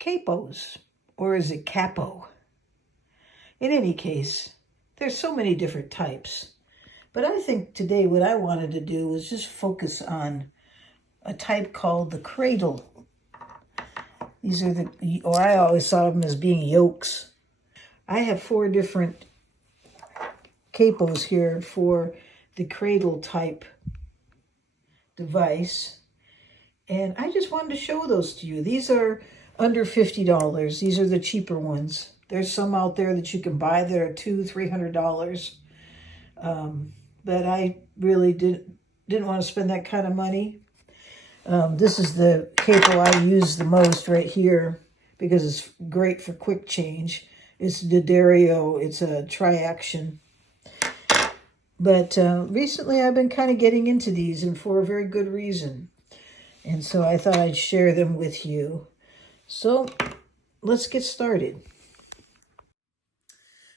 Capos, or is it Capo? In any case, there's so many different types. But I think today what I wanted to do was just focus on a type called the Cradle. These are or I always thought of them as being yokes. I have 4 different capos here for the Cradle type device. And I just wanted to show those to you. These are under $50. These are the cheaper ones. There's some out there that you can buy that are $200-300. But I really didn't want to spend that kind of money. This is the capo I use the most right here because it's great for quick change. It's D'Addario. It's a tri-action. But recently I've been kind of getting into these, and for a very good reason. And so I thought I'd share them with you. So let's get started.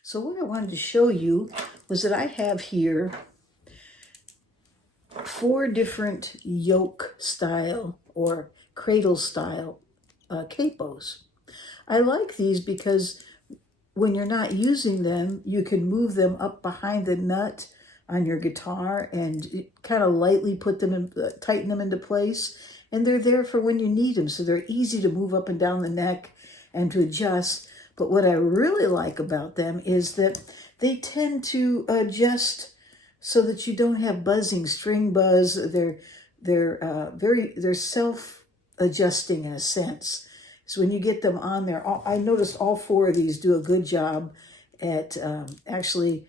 So what I wanted to show you was that I have here 4 different yoke style or cradle style capos. I like these because when you're not using them, you can move them up behind the nut on your guitar and kind of lightly put them in, tighten them into place. And they're there for when you need them. So they're easy to move up and down the neck and to adjust. But what I really like about them is that they tend to adjust so that you don't have buzzing, string buzz. They're self-adjusting in a sense. So when you get them on there, I noticed all 4 of these do a good job at actually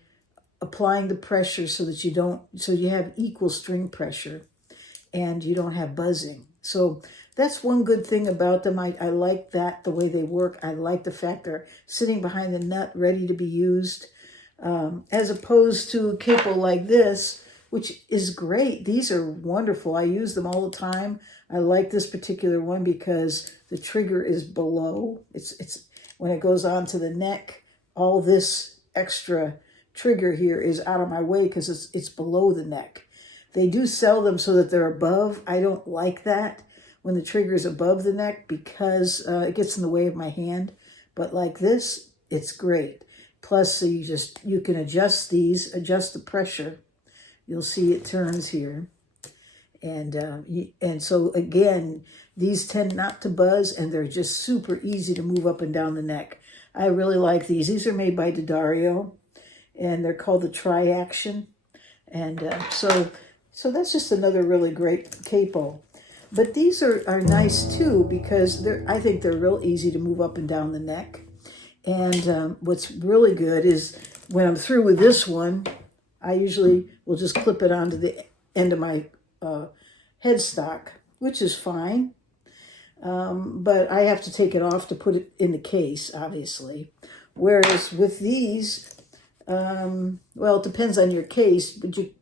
applying the pressure so that you have equal string pressure and you don't have buzzing. So that's one good thing about them. I like that, the way they work. I like the fact they're sitting behind the nut, ready to be used, as opposed to a capo like this, which is great. These are wonderful. I use them all the time. I like this particular one because the trigger is below. It's when it goes onto the neck, all this extra trigger here is out of my way because it's below the neck. They do sell them so that they're above. I don't like that when the trigger is above the neck because it gets in the way of my hand. But like this, it's great. Plus, so you can adjust the pressure. You'll see it turns here. And so again, these tend not to buzz, and they're just super easy to move up and down the neck. I really like these. These are made by D'Addario, and they're called the Tri-Action. And so that's just another really great capo. But these are nice too because I think they're real easy to move up and down the neck. And what's really good is when I'm through with this one, I usually will just clip it onto the end of my headstock, which is fine. But I have to take it off to put it in the case, obviously. Whereas with these, well, it depends on your case, but you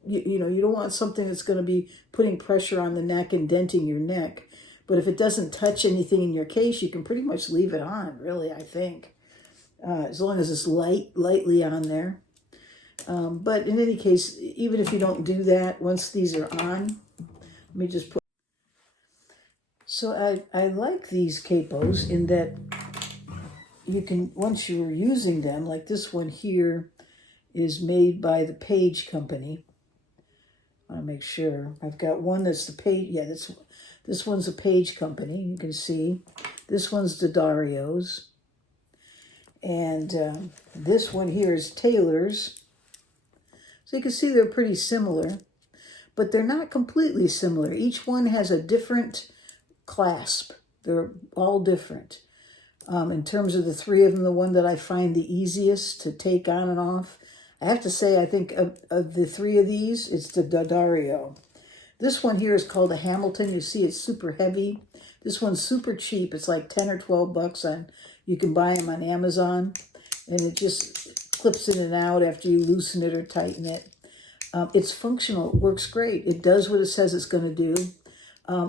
don't want something that's going to be putting pressure on the neck and denting your neck. But if it doesn't touch anything in your case, you can pretty much leave it on, really, I think. As long as it's lightly on there. But in any case, even if you don't do that, once these are on, let me just put... So I like these capos in that you can, once you're using them, like this one here, is made by the Paige company. I want to make sure. I've got one that's the Paige. Yeah, this one's a Paige company. You can see. This one's D'Addario's. And this one here is Taylor's. So you can see they're pretty similar. But they're not completely similar. Each one has a different clasp. They're all different. In terms of the 3 of them, the one that I find the easiest to take on and off, I have to say, I think of the 3 of these, it's the D'Addario. This one here is called a Hamilton. You see it's super heavy. This one's super cheap. It's like 10 or 12 bucks. You can buy them on Amazon. And it just clips in and out after you loosen it or tighten it. It's functional. It works great. It does what it says it's going to do.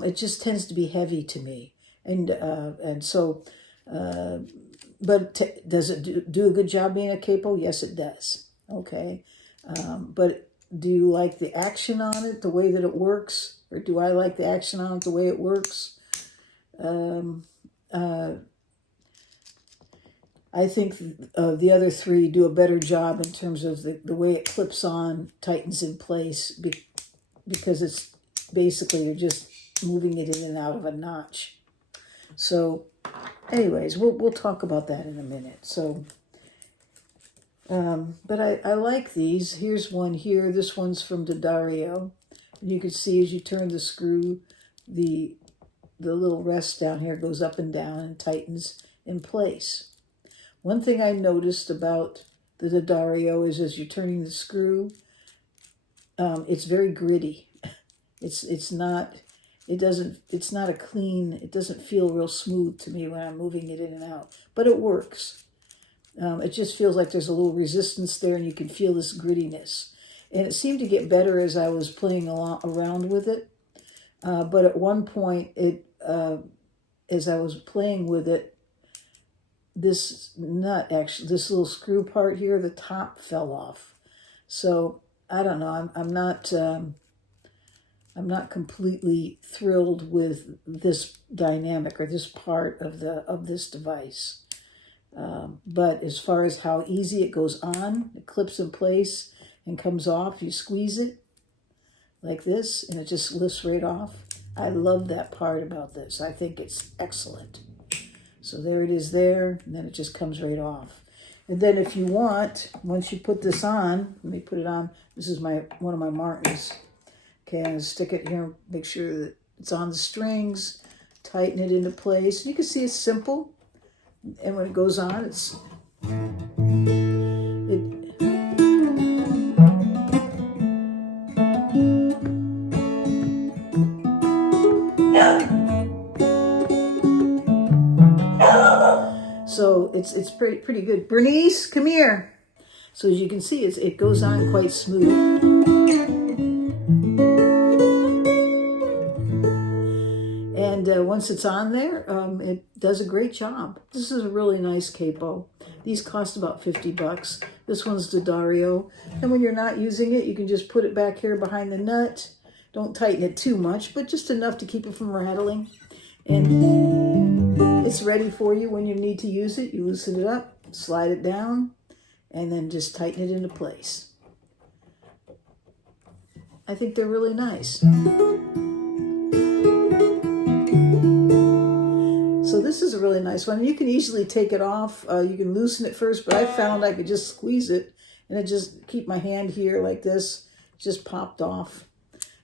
It just tends to be heavy to me. And so... but does it do a good job being a capo? Yes, it does. Okay. But do you like the action on it, the way that it works? Or do I like the action on it, the way it works? I think the other three do a better job in terms of the way it clips on, tightens in place, because it's basically you're just moving it in and out of a notch. So anyways, we'll talk about that in a minute. So, but I like these. Here's one here. This one's from D'Addario. And you can see as you turn the screw, the little rest down here goes up and down and tightens in place. One thing I noticed about the D'Addario is as you're turning the screw, it's very gritty. It's not a clean, it doesn't feel real smooth to me when I'm moving it in and out, but it works. It just feels like there's a little resistance there and you can feel this grittiness. And it seemed to get better as I was playing around with it. But at one point, as I was playing with it, this little screw part here, the top fell off. So I don't know. I'm not completely thrilled with this dynamic or this part of this device. But as far as how easy it goes on, it clips in place and comes off. You squeeze it like this, and it just lifts right off. I love that part about this. I think it's excellent. So there it is there, and then it just comes right off. And then if you want, once you put this on, let me put it on. This is one of my Martins. Okay, I'm going to stick it here, make sure that it's on the strings, tighten it into place. You can see it's simple. And when it goes on, so it's pretty good. Bernice, come here. So as you can see, it goes on quite smooth. And once it's on there, it does a great job. This is a really nice capo. These cost about $50. This one's D'Addario. And when you're not using it, you can just put it back here behind the nut. Don't tighten it too much, but just enough to keep it from rattling. And it's ready for you when you need to use it. You loosen it up, slide it down, and then just tighten it into place. I think they're really nice. So this is a really nice one. You can easily take it off. You can loosen it first, but I found I could just squeeze it and it just keep my hand here like this. Just popped off.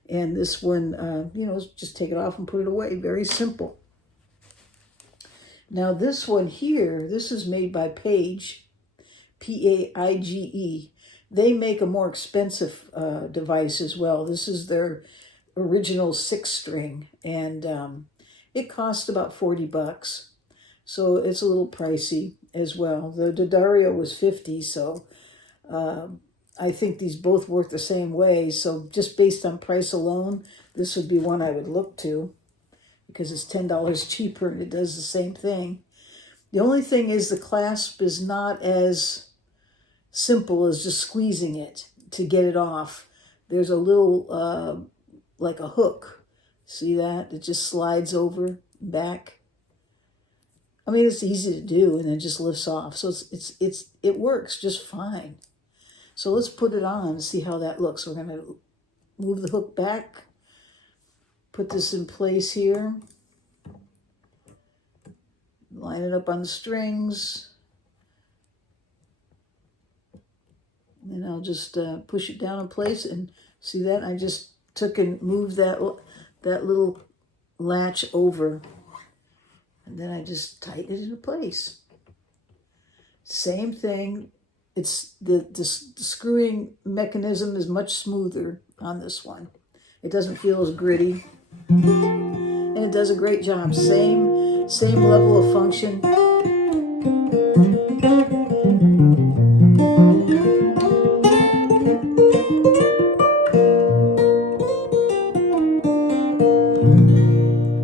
And this one, just take it off and put it away. Very simple. Now this one here, this is made by Paige, Paige. They make a more expensive device as well. This is their original 6-string, and it cost about $40. So it's a little pricey as well. The D'Addario was $50, so I think these both work the same way. So just based on price alone, this would be one I would look to because it's $10 cheaper and it does the same thing. The only thing is the clasp is not as simple as just squeezing it to get it off. There's a little, like a hook. See that? It just slides over back. I mean, it's easy to do and then just lifts off. So it works just fine. So let's put it on and see how that looks. We're going to move the hook back, put this in place here, line it up on the strings, and I'll just push it down in place. And see that? I just took and moved that little latch over, and then I just tighten it into place. Same thing. It's the screwing mechanism is much smoother on this one. It doesn't feel as gritty, and it does a great job. Same level of function.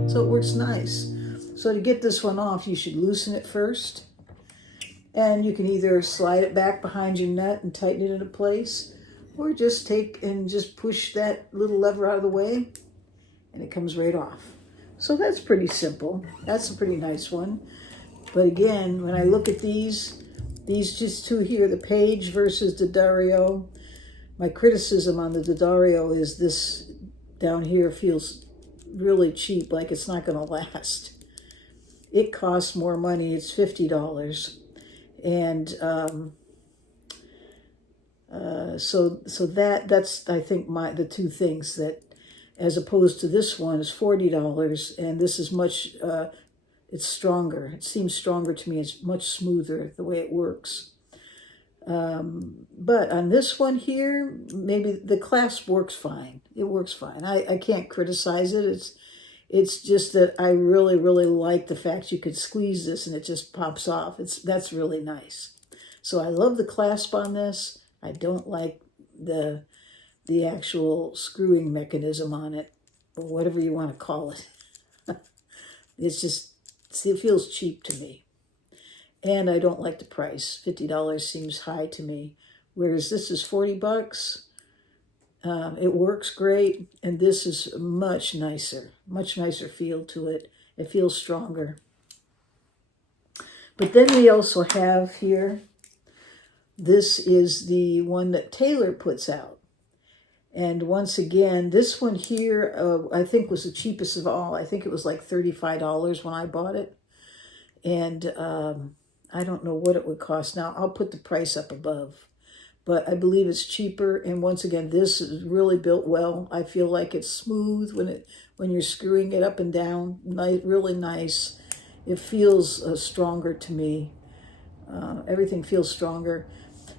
So it works nice. So to get this one off, you should loosen it first. And you can either slide it back behind your nut and tighten it into place, or just take and just push that little lever out of the way, and it comes right off. So that's pretty simple. That's a pretty nice one. But again, when I look at these just two here, the Paige versus the Dario, my criticism on the Dario is this down here feels really cheap, like it's not going to last. It costs more money. It's $50. And so that's I think the two things that, as opposed to this one is $40, and this is much it's stronger. It seems stronger to me. It's much smoother the way it works. But on this one here, maybe the clasp works fine. It works fine. I can't criticize it. It's just that I really, really like the fact you could squeeze this and it just pops off. That's really nice. So I love the clasp on this. I don't like the actual screwing mechanism on it, or whatever you want to call it. It feels cheap to me. And I don't like the price. $50 seems high to me. Whereas this is $40. It works great. And this is much nicer feel to it. It feels stronger. But then we also have here, this is the one that Taylor puts out. And once again, this one here, I think was the cheapest of all. I think it was like $35 when I bought it. And I don't know what it would cost now. I'll put the price up above. But I believe it's cheaper. And once again, this is really built well. I feel like it's smooth when you're screwing it up and down. Really nice. It feels stronger to me. Everything feels stronger.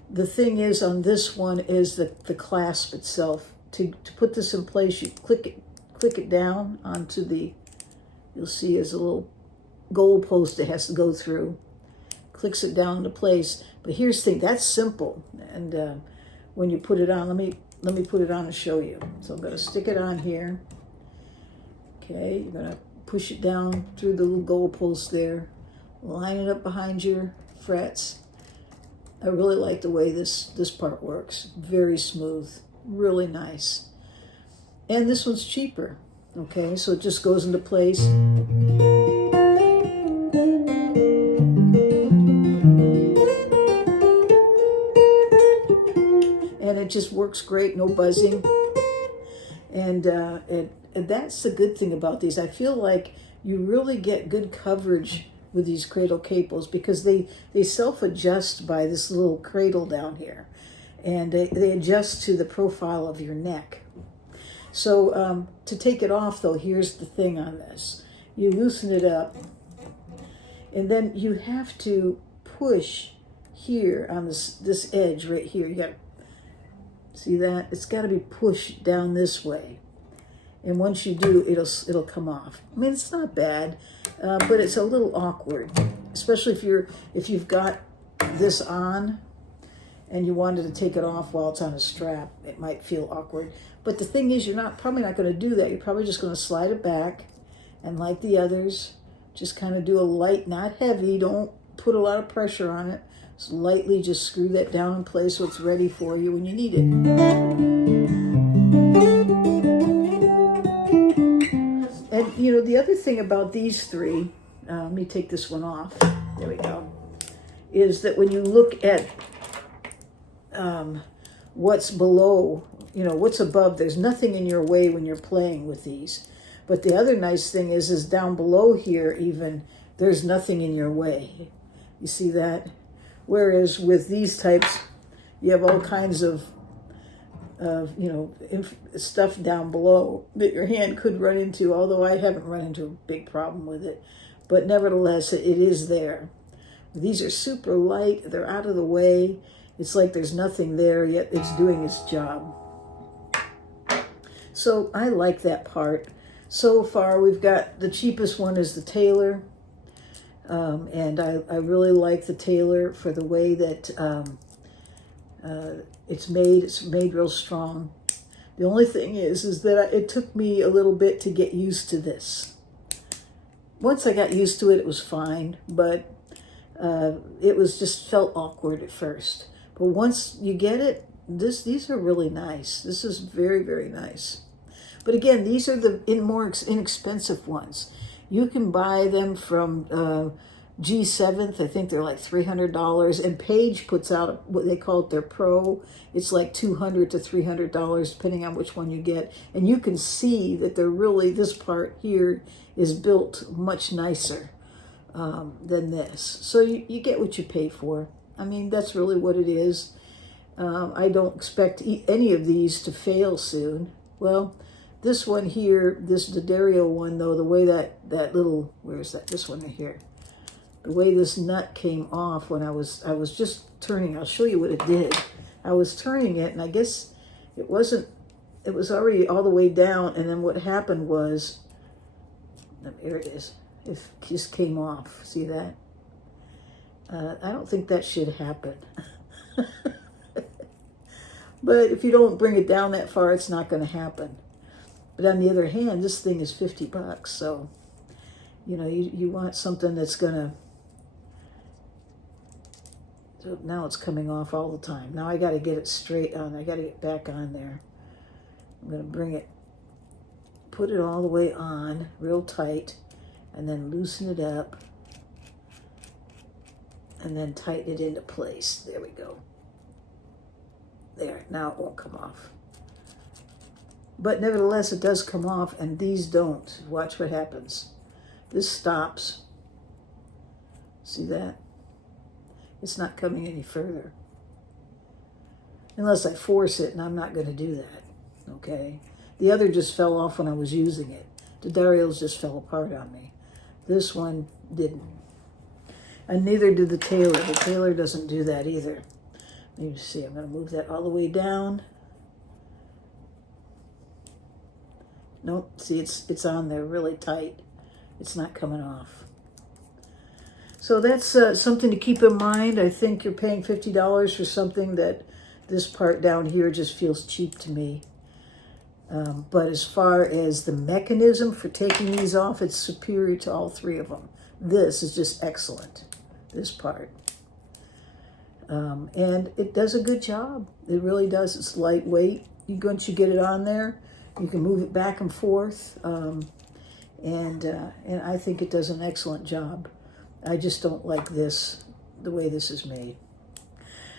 The thing is on this one is the clasp itself. To put this in place, you click it down onto you'll see there's a little goal post it has to go through. Clicks it down into place. But here's the thing, that's simple. And when you put it on, let me put it on and show you. So I'm going to stick it on here. Okay, you're going to push it down through the little goal post there. Line it up behind your frets. I really like the way this part works. Very smooth, really nice. And this one's cheaper. Okay, so it just goes into place. And it just works great, no buzzing. And that's the good thing about these. I feel like you really get good coverage with these Cradle Capos because they self-adjust by this little cradle down here. And they adjust to the profile of your neck. So to take it off, though, here's the thing on this. You loosen it up, and then you have to push here on this edge right here. You got to see that? It's got to be pushed down this way. And once you do, it'll come off. I mean, it's not bad, but it's a little awkward, especially if you've got this on and you wanted to take it off while it's on a strap. It might feel awkward. But the thing is, you're probably not going to do that. You're probably just going to slide it back, and like the others, just kind of do a light, not heavy. Don't put a lot of pressure on it. Just lightly just screw that down in place so it's ready for you when you need it. And, you know, the other thing about these three, let me take this one off. There we go. Is that when you look at what's below, you know, what's above, there's nothing in your way when you're playing with these. But the other nice thing is down below here even, there's nothing in your way. You see that? Whereas with these types, you have all kinds of you know, stuff down below that your hand could run into, although I haven't run into a big problem with it. But nevertheless, it is there. These are super light. They're out of the way. It's like there's nothing there, yet it's doing its job. So I like that part. So far, we've got the cheapest one is the Taylor. And I really like the Taylor for the way that it's made. It's made real strong. The only thing is that it took me a little bit to get used to this. Once I got used to it, it was fine, but it was just felt awkward at first. But once you get it, these are really nice. This is very, very nice. But again, these are the more inexpensive ones. You can buy them from G7th, I think they're like $300. And Paige puts out what they call it their Pro. It's like $200 to $300, depending on which one you get. And you can see that they're really, this part here is built much nicer than this. So you get what you pay for. I mean, that's really what it is. I don't expect any of these to fail soon. Well, this one here, this D'Addario one, though, the way that little, where's that? This one right here. The way this nut came off when I was just turning, I'll show you what it did. I was turning it, and I guess it was already all the way down, and then what happened was, here it is. It just came off. See that? I don't think that should happen. But if you don't bring it down that far, it's not going to happen. But on the other hand, this thing is $50, so you know you want something that's going to. So now it's coming off all the time. Now I got to get it straight on. I got to get back on there. I'm going to bring it, put it all the way on real tight, and then loosen it up, and then tighten it into place. There we go. There, now it won't come off. But nevertheless, it does come off, and these don't. Watch what happens. This stops. See that? It's not coming any further. Unless I force it, and I'm not going to do that. Okay? The other just fell off when I was using it. The D'Addario's just fell apart on me. This one didn't. And neither did the Taylor. The Taylor doesn't do that either. Let me see. I'm going to move that all the way down. Nope. See, it's on there really tight. It's not coming off. So that's something to keep in mind. I think you're paying $50 for something that this part down here just feels cheap to me. But as far as the mechanism for taking these off, it's superior to all three of them. This is just excellent, this part. And it does a good job. It really does. It's lightweight. Once you get it on there, you can move it back and forth. And I think it does an excellent job. I just don't like this, the way this is made.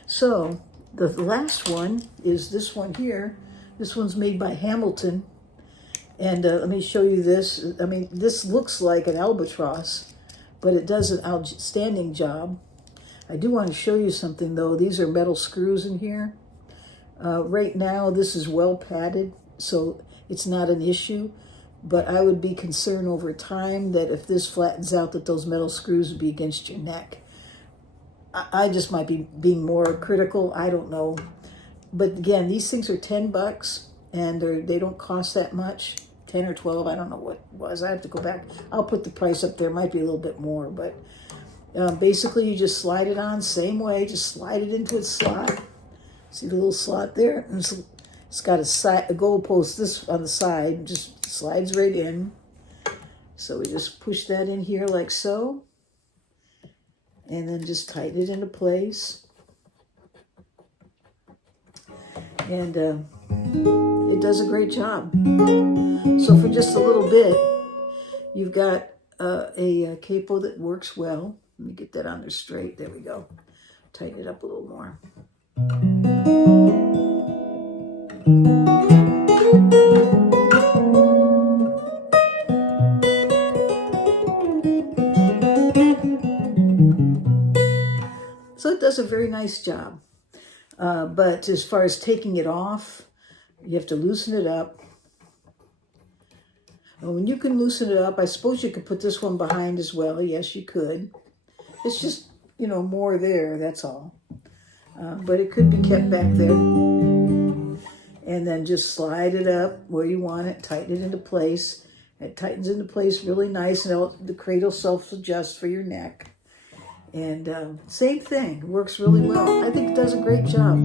So the last one is this one here. This one's made by Hamilton. And let me show you this. I mean, this looks like an albatross, but it does an outstanding job. I do want to show you something, though. These are metal screws in here. Right now, this is well padded, so it's not an issue. But I would be concerned over time that if this flattens out, that those metal screws would be against your neck. I just might be being more critical. I don't know. But again, these things are $10, and they don't cost that much. 10 or 12, I don't know what it was. I have to go back. I'll put the price up there. It might be a little bit more, but basically you just slide it on same way. Just slide it into its slot. See the little slot there? And it's got a goal post this on the side. Just slides right in. So we just push that in here like so. And then just tighten it into place. And it does a great job. So for just a little bit, you've got a capo that works well. Let me get that on there straight. There we go. Tighten it up a little more. So it does a very nice job. But as far as taking it off, you have to loosen it up. And when you can loosen it up, I suppose you could put this one behind as well. Yes, you could. It's just, more there, that's all. But it could be kept back there. And then just slide it up where you want it, tighten it into place. It tightens into place really nice, and the cradle self-adjusts for your neck. And same thing, works really well. I think it does a great job.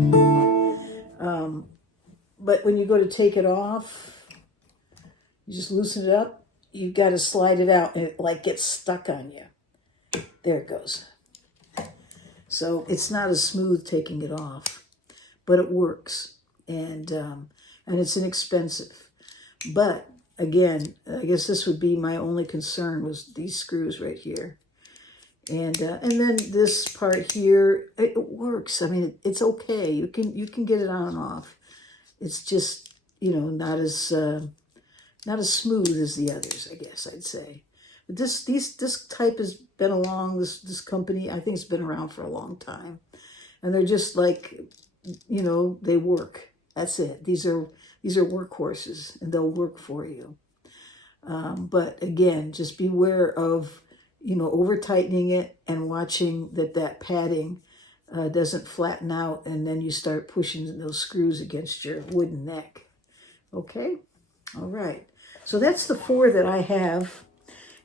But when you go to take it off, you just loosen it up. You've got to slide it out, and it gets stuck on you. There it goes. So it's not as smooth taking it off, but it works, and it's inexpensive. But again, I guess this would be my only concern was these screws right here. And then this part here, it works. I mean, it's okay. You can get it on and off. It's just, not as smooth as the others, I guess I'd say. But this type has been along, this company, I think it's been around for a long time. And they're just like, they work. That's it. These are workhorses, and they'll work for you. But again, just beware of, over tightening it and watching that padding doesn't flatten out, and then you start pushing those screws against your wooden neck. Okay? All right. So that's the 4 that I have.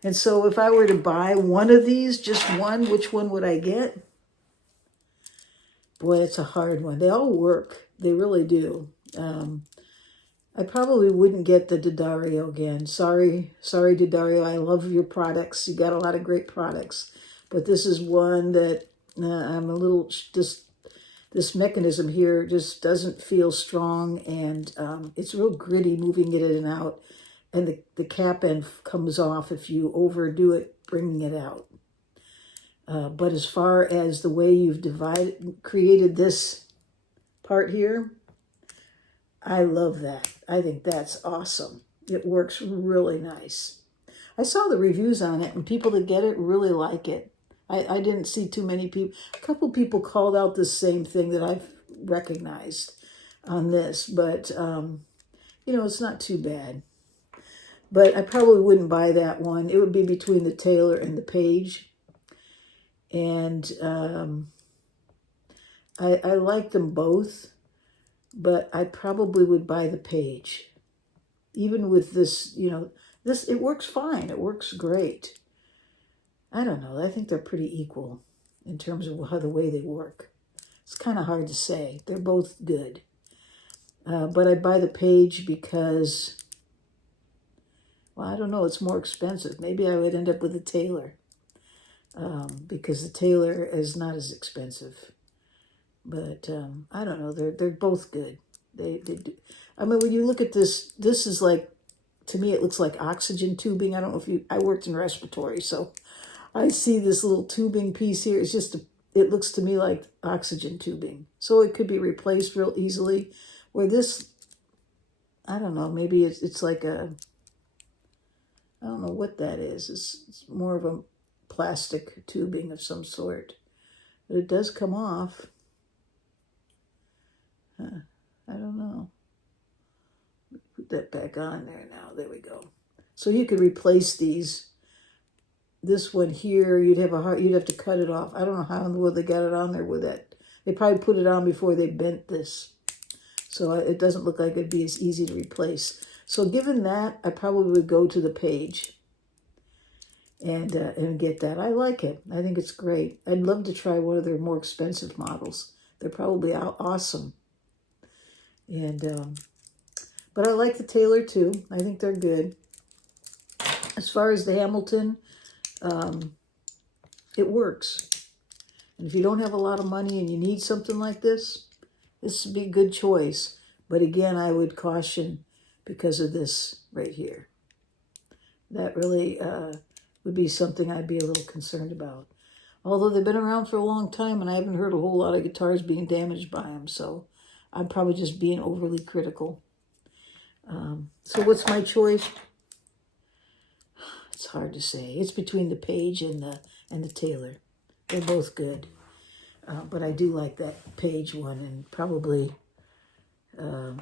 And so if I were to buy one of these, just one, which one would I get? Boy, it's a hard one. They all work. They really do. I probably wouldn't get the D'Addario again. Sorry, D'Addario. I love your products. You got a lot of great products. But this is one that I'm a little, this mechanism here just doesn't feel strong, and it's real gritty moving it in and out. And the cap end comes off if you overdo it, bringing it out. But as far as the way you've created this part here, I love that. I think that's awesome. It works really nice. I saw the reviews on it, and people that get it really like it. I didn't see too many people. A couple people called out the same thing that I've recognized on this, but, it's not too bad. But I probably wouldn't buy that one. It would be between the Taylor and the Paige. And I like them both, but I probably would buy the Paige. Even with this, it works fine. It works great. I don't know. I think they're pretty equal in terms of the way they work. It's kind of hard to say. They're both good. But I'd buy the Paige because, well, I don't know. It's more expensive. Maybe I would end up with a Taylor. Because the Taylor is not as expensive. But I don't know. They're both good. They do. I mean, when you look at this is like, to me, it looks like oxygen tubing. I don't know if I worked in respiratory, so I see this little tubing piece here. It's just, it looks to me like oxygen tubing. So it could be replaced real easily. Where this, I don't know, maybe it's like I don't know what that is. It's more of a plastic tubing of some sort. But it does come off. I don't know. Put that back on there now. There we go. So you could replace these. This one here, you'd have to cut it off. I don't know how in the world they got it on there with that. They probably put it on before they bent this. So it doesn't look like it'd be as easy to replace. So given that, I probably would go to the Paige and get that. I like it. I think it's great. I'd love to try one of their more expensive models. They're probably awesome. And but I like the Taylor too. I think they're good. As far as the Hamilton, it works. And if you don't have a lot of money and you need something like this would be a good choice. But again, I would caution because of this right here. That really would be something I'd be a little concerned about. Although they've been around for a long time, and I haven't heard a whole lot of guitars being damaged by them, so I'm probably just being overly critical. So what's my choice? It's hard to say. It's between the Paige and the Taylor. They're both good. But I do like that Paige one, and probably, I don't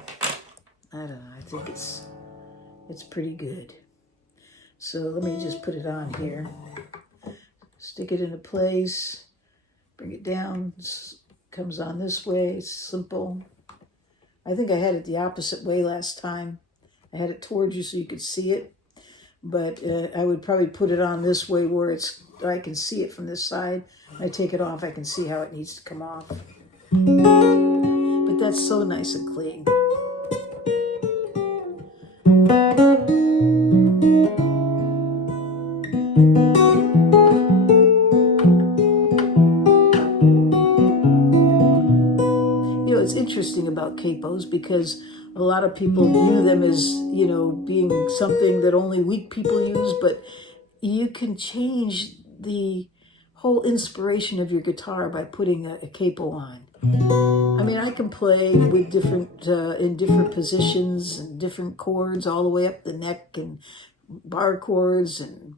know, I think it's pretty good. So let me just put it on here. Stick it into place. Bring it down. Comes on this way. It's simple. I think I had it the opposite way last time. I had it towards you so you could see it. But I would probably put it on this way where I can see it from this side. I take it off, I can see how it needs to come off. But that's so nice and clean. It's interesting about capos because a lot of people view them as, being something that only weak people use, but you can change the whole inspiration of your guitar by putting a capo on. I mean, I can play with different, in different positions and different chords all the way up the neck, and bar chords and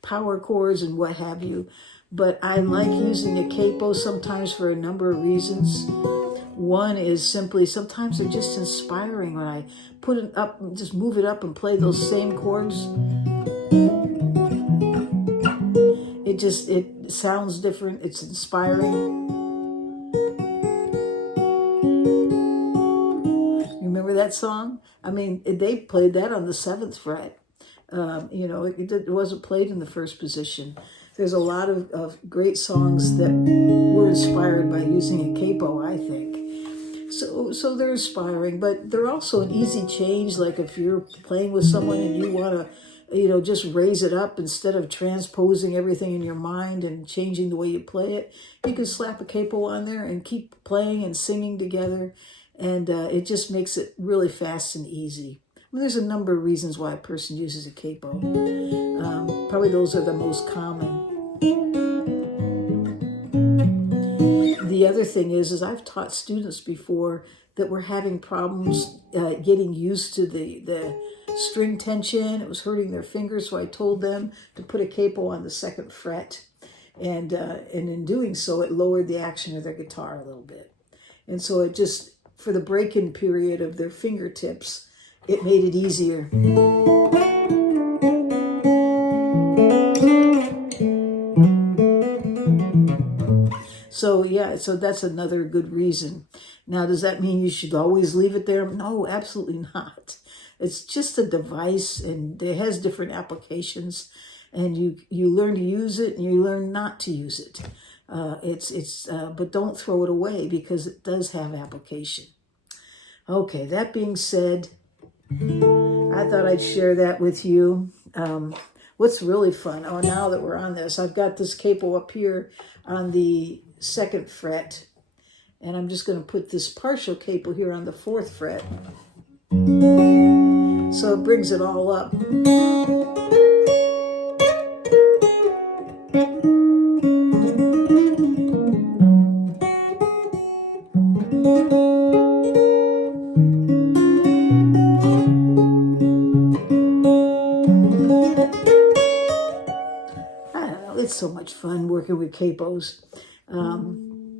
power chords and what have you. But I like using a capo sometimes for a number of reasons. One is simply, sometimes they're just inspiring when I put it up, just move it up and play those same chords. It sounds different. It's inspiring. You remember that song? I mean, they played that on the 7th fret. You know, it wasn't played in the first position. There's a lot of great songs that were inspired by using a capo, I think. So they're inspiring, but they're also an easy change. Like if you're playing with someone and you want to, you know, just raise it up instead of transposing everything in your mind and changing the way you play it, you can slap a capo on there and keep playing and singing together. And it just makes it really fast and easy. I mean, there's a number of reasons why a person uses a capo. Probably those are the most common. The other thing is I've taught students before that were having problems getting used to the string tension. It was hurting their fingers, so I told them to put a capo on the 2nd fret. And in doing so, it lowered the action of their guitar a little bit. And so it just, for the break-in period of their fingertips, it made it easier. So yeah, so that's another good reason. Now, does that mean you should always leave it there? No, absolutely not. It's just a device, and it has different applications, and you learn to use it and you learn not to use it. But don't throw it away because it does have application. Okay, that being said, I thought I'd share that with you. What's really fun, now that we're on this, I've got this capo up here on the 2nd fret, and I'm just going to put this partial capo here on the 4th fret. So it brings it all up. It's so much fun working with capos.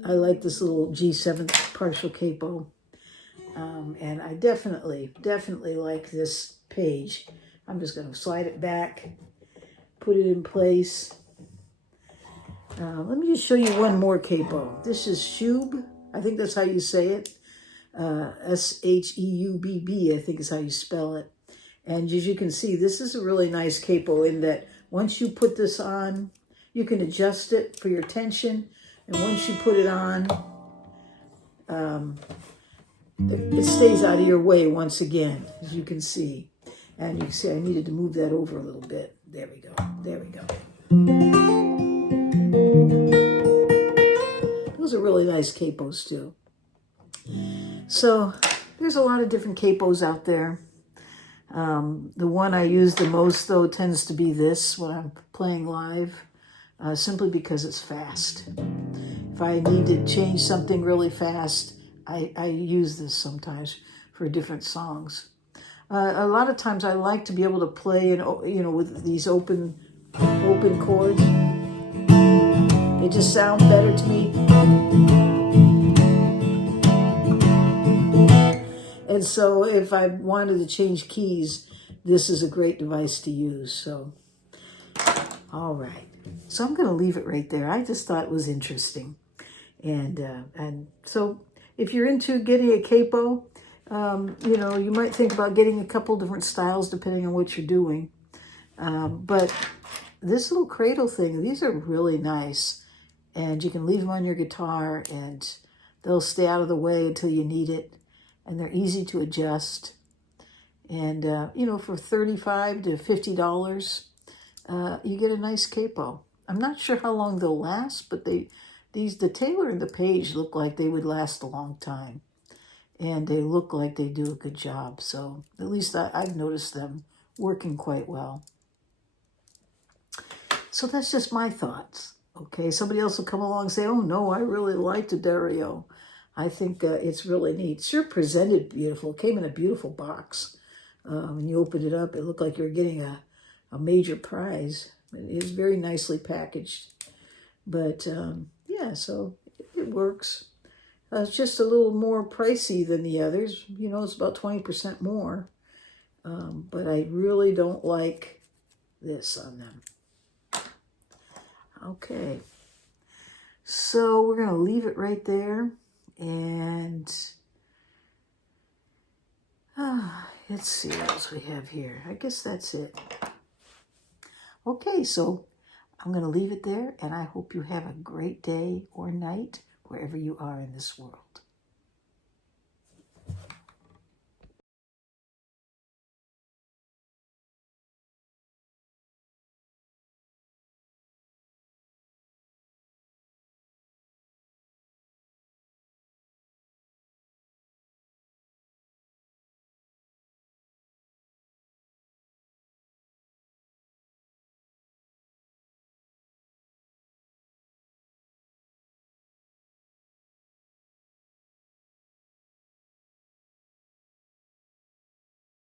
I like this little G7 partial capo. And I definitely like this Paige. I'm just going to slide it back, put it in place. Let me just show you one more capo. This is Shube. I think that's how you say it. S-H-E-U-B-B, I think is how you spell it. And as you can see, this is a really nice capo in that once you put this on, you can adjust it for your tension. And once you put it on, it stays out of your way once again, as you can see. And you can see I needed to move that over a little bit. There we go. There we go. Those are really nice capos too. So there's a lot of different capos out there. The one I use the most, though, tends to be this when I'm playing live, simply because it's fast. If I need to change something really fast, I use this sometimes for different songs. A lot of times I like to be able to play, with these open chords. They just sound better to me. And so if I wanted to change keys, this is a great device to use. So, all right. So I'm going to leave it right there. I just thought it was interesting. And so if you're into getting a capo, you might think about getting a couple different styles depending on what you're doing. But this little cradle thing, these are really nice. And you can leave them on your guitar and they'll stay out of the way until you need it. And they're easy to adjust. And, for $35 to $50, you get a nice capo. I'm not sure how long they'll last, but the Taylor and the Paige look like they would last a long time. And they look like they do a good job. So at least I've noticed them working quite well. So that's just my thoughts. Okay, somebody else will come along and say, oh no, I really like the Dario. I think it's really neat. Sure presented beautiful. It came in a beautiful box. When you opened it up, it looked like you were getting a major prize. It is very nicely packaged. But yeah, so it works. It's just a little more pricey than the others. You know, it's about 20% more. But I really don't like this on them. Okay. So we're going to leave it right there. And let's see what else we have here. I guess that's it. Okay, so I'm going to leave it there. And I hope you have a great day or night wherever you are in this world.